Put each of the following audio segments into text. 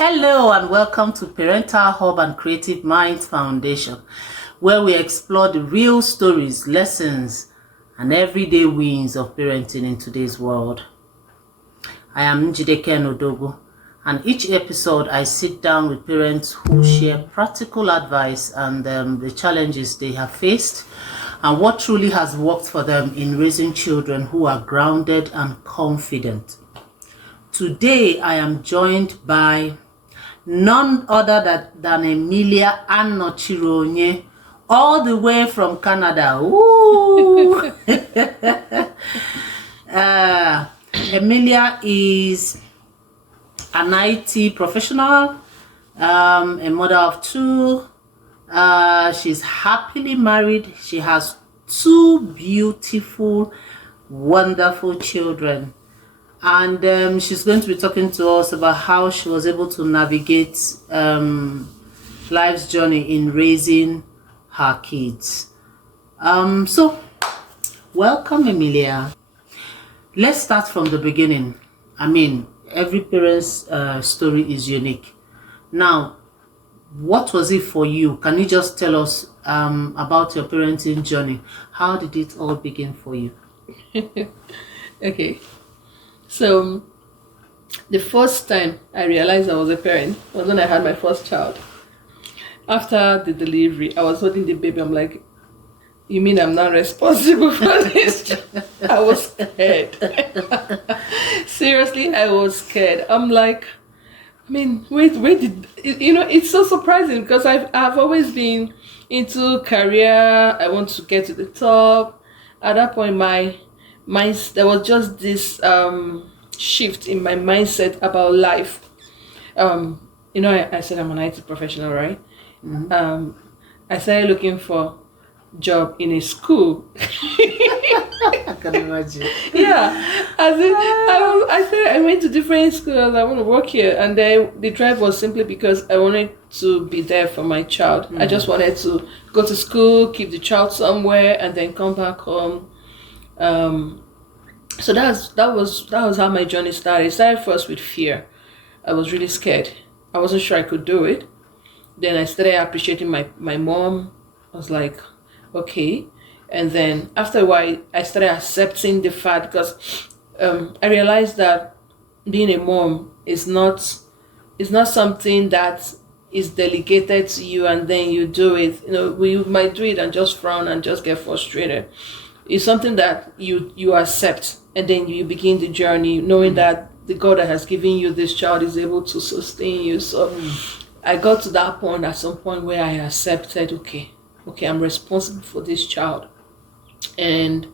Hello and welcome to Parental Hub and Creative Minds Foundation, where we explore the real stories, lessons, and everyday wins of parenting in today's world. I am Njideke Odogo, and each episode I sit down with parents who share practical advice and the challenges they have faced and what truly has worked for them in raising children who are grounded and confident. Today I am joined by none other than Emilia Anochironye, all the way from Canada. Ooh. Emilia is an IT professional, a mother of two. She's happily married. She has two beautiful, wonderful children. And she's going to be talking to us about how she was able to navigate life's journey in raising her kids. So, welcome, Emilia. Let's start from the beginning. I mean, every parent's story is unique. Now, what was it for you? Can you just tell us about your parenting journey? How did it all begin for you? Okay. So, the first time I realized I was a parent was when I had my first child. After the delivery, I was holding the baby. I'm like, you mean I'm not responsible for this? I was scared. Seriously, I was scared. I'm like, wait did, it's so surprising because I've always been into career. I want to get to the top. At that point, there was just this shift in my mindset about life. I said I'm an IT professional, right? Mm-hmm. I started looking for job in a school. I can imagine. Yeah, I went to different schools. I want to work here, and then the drive was simply because I wanted to be there for my child. Mm-hmm. I just wanted to go to school, keep the child somewhere, and then come back home. So that was how my journey started. It started first with fear. I was really scared. I wasn't sure I could do it. Then I started appreciating my mom. I was like, okay. And then after a while, I started accepting the fact because I realized that being a mom is not something that is delegated to you and then you do it. We might do it and just frown and just get frustrated. It's something that you accept, and then you begin the journey knowing that the God that has given you this child is able to sustain you. So I got to that point at some point where I accepted, okay, I'm responsible for this child. And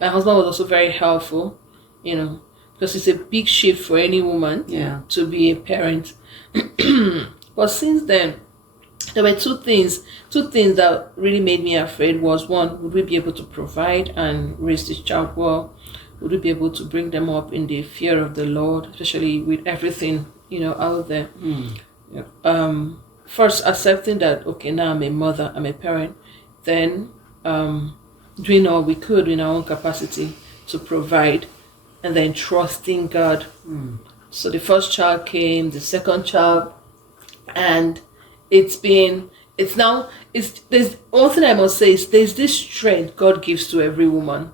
my husband was also very helpful, because it's a big shift for any woman to be a parent. But since then, there were two things that really made me afraid. Was one, would we be able to provide and raise this child well? Would we be able to bring them up in the fear of the Lord, especially with everything, out there? Yeah. First, accepting that, okay, now I'm a mother, I'm a parent. Then, doing all we could in our own capacity to provide, and then trusting God. So the first child came, the second child, and there's one thing I must say is there's this strength God gives to every woman.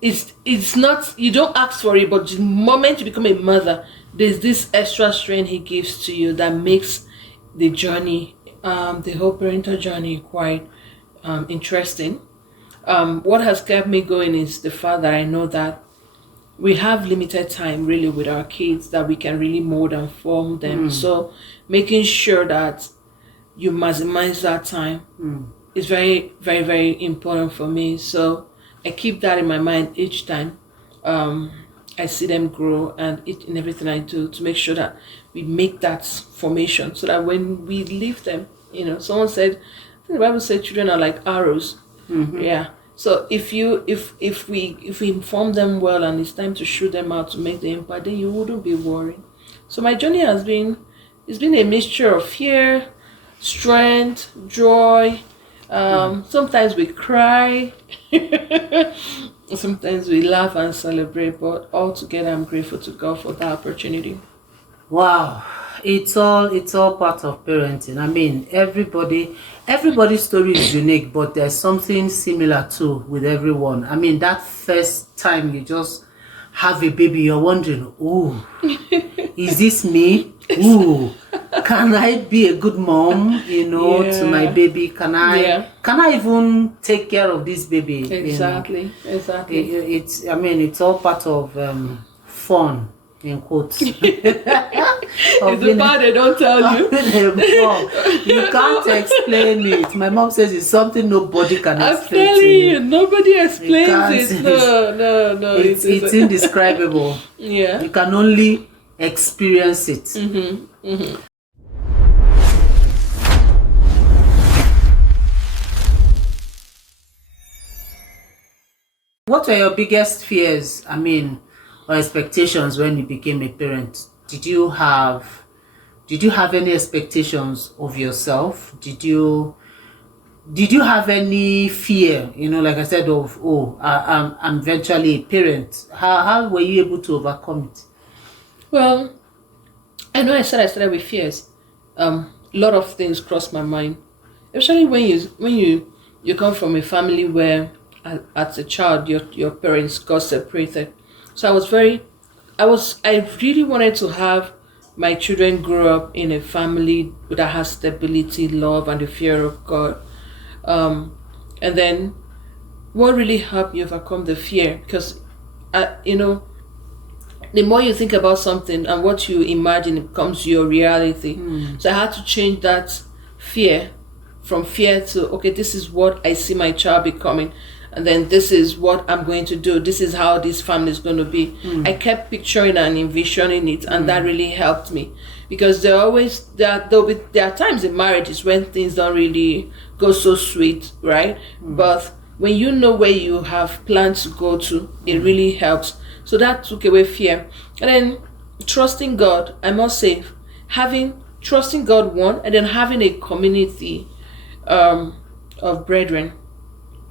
It's not, you don't ask for it, but the moment you become a mother, there's this extra strength He gives to you that makes the journey, the whole parental journey, quite interesting. What has kept me going is the fact that I know that we have limited time really with our kids, that we can really mold and form them. So making sure that you maximize that time is very, very, very important for me. So I keep that in my mind each time I see them grow, and in everything I do, to make sure that we make that formation so that when we leave them, someone said, I think the Bible said children are like arrows. Mm-hmm. Yeah. So if we inform them well and it's time to shoot them out to make the impact, then you wouldn't be worried. So my journey it's been a mixture of fear, strength, joy. Sometimes we cry, sometimes we laugh and celebrate, but altogether I'm grateful to God for that opportunity. Wow. It's all part of parenting. I mean, everybody's story is unique, but there's something similar too with everyone. I mean, that first time you just have a baby, you're wondering, oh, is this me? Ooh, can I be a good mom, to my baby? Can I even take care of this baby? Exactly. It's all part of fun, in quotes. It's the part they don't tell you. You can't explain it. My mom says it's something nobody can explain. I'm telling you, nobody explains it. No. It's indescribable. Yeah. You can only experience it. What were your biggest fears, or expectations when you became a parent? Did you have any expectations of yourself? Did you have any fear, like I said, of I'm eventually a parent? How were you able to overcome it? Well, I know I started with fears. A lot of things crossed my mind, especially when you come from a family where as a child your parents got separated. So I really wanted to have my children grow up in a family that has stability, love, and the fear of God. And then what really helped me overcome the fear, because the more you think about something and what you imagine, it becomes your reality. So I had to change that fear from fear to, okay, this is what I see my child becoming, and then this is what I'm going to do. This is how this family is going to be. I kept picturing and envisioning it, and that really helped me, because there are times in marriages when things don't really go so sweet, right? But when you know where you have plans to go to, it really helps. So that took away fear. And then trusting God, I must say, trusting God one, and then having a community of brethren.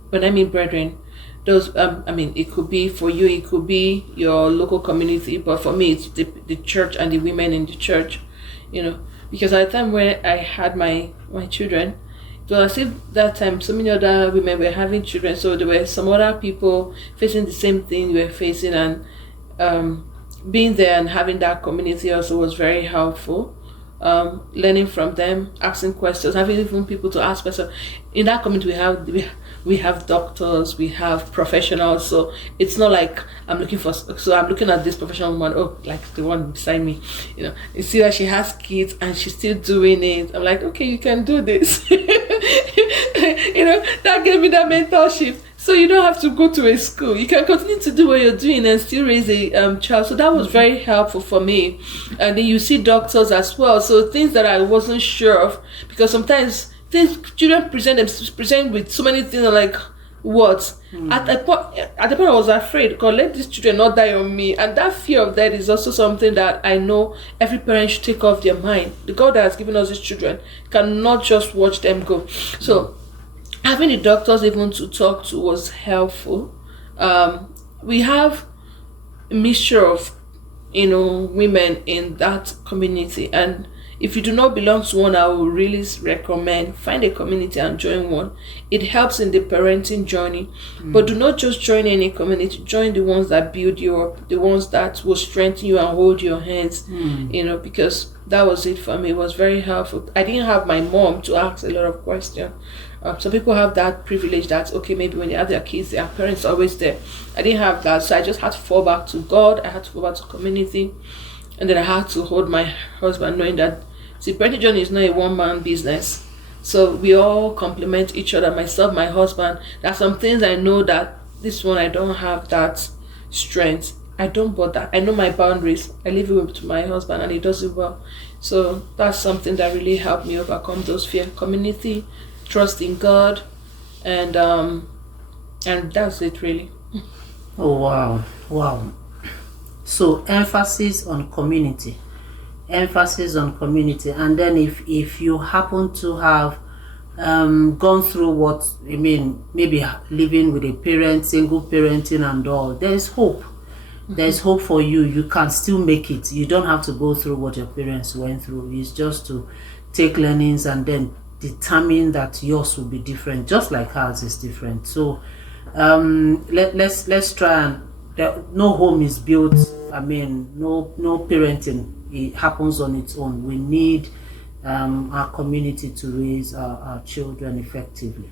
When I mean brethren, those it could be for you, it could be your local community, but for me it's the church and the women in the church, because at the time when I had my children, it was as if that time so many other women were having children, so there were some other people facing the same thing we were facing, and being there and having that community also was very helpful. Learning from them, asking questions, having even people to ask questions. In that community we have doctors, we have professionals, so it's not like I'm looking at this professional woman, like the one beside me, you see that she has kids and she's still doing it. I'm like, okay, you can do this. That gave me that mentorship. So you don't have to go to a school. You can continue to do what you're doing and still raise a child. So that was very helpful for me. And then you see doctors as well. So things that I wasn't sure of, because sometimes children present with so many things. I'm like, what? At the point I was afraid, God, let these children not die on me. And that fear of death is also something that I know every parent should take off their mind. The God that has given us these children cannot just watch them go. So having the doctors even to talk to was helpful. We have a mixture of women in that community, and if you do not belong to one, I will really recommend find a community and join one. It helps in the parenting journey. But do not just join any community. Join the ones that build you up, the ones that will strengthen you and hold your hands. Because that was it for me. It was very helpful. I didn't have my mom to ask a lot of questions. Some people have that privilege that, okay, maybe when they have their kids, their parents are always there. I didn't have that, so I just had to fall back to God. I had to go back to community, and then I had to hold my husband, knowing that parenting journey is not a one-man business. So we all complement each other, myself, my husband. There are some things I know that this one I don't have that strength. I don't bother. I know my boundaries. I leave it to my husband, and he does it well. So that's something that really helped me overcome those fears. Community, trust in God, and that's it really. Oh wow. So emphasis on community, and then if you happen to have gone through maybe living with a parent, single parenting and all, there is hope. there's hope for you. You can still make it. You don't have to go through what your parents went through. It's just to take learnings and then determine that yours will be different, just like ours is different. So let's try and no home is built. I mean, no parenting, it happens on its own. We need our community to raise our children effectively.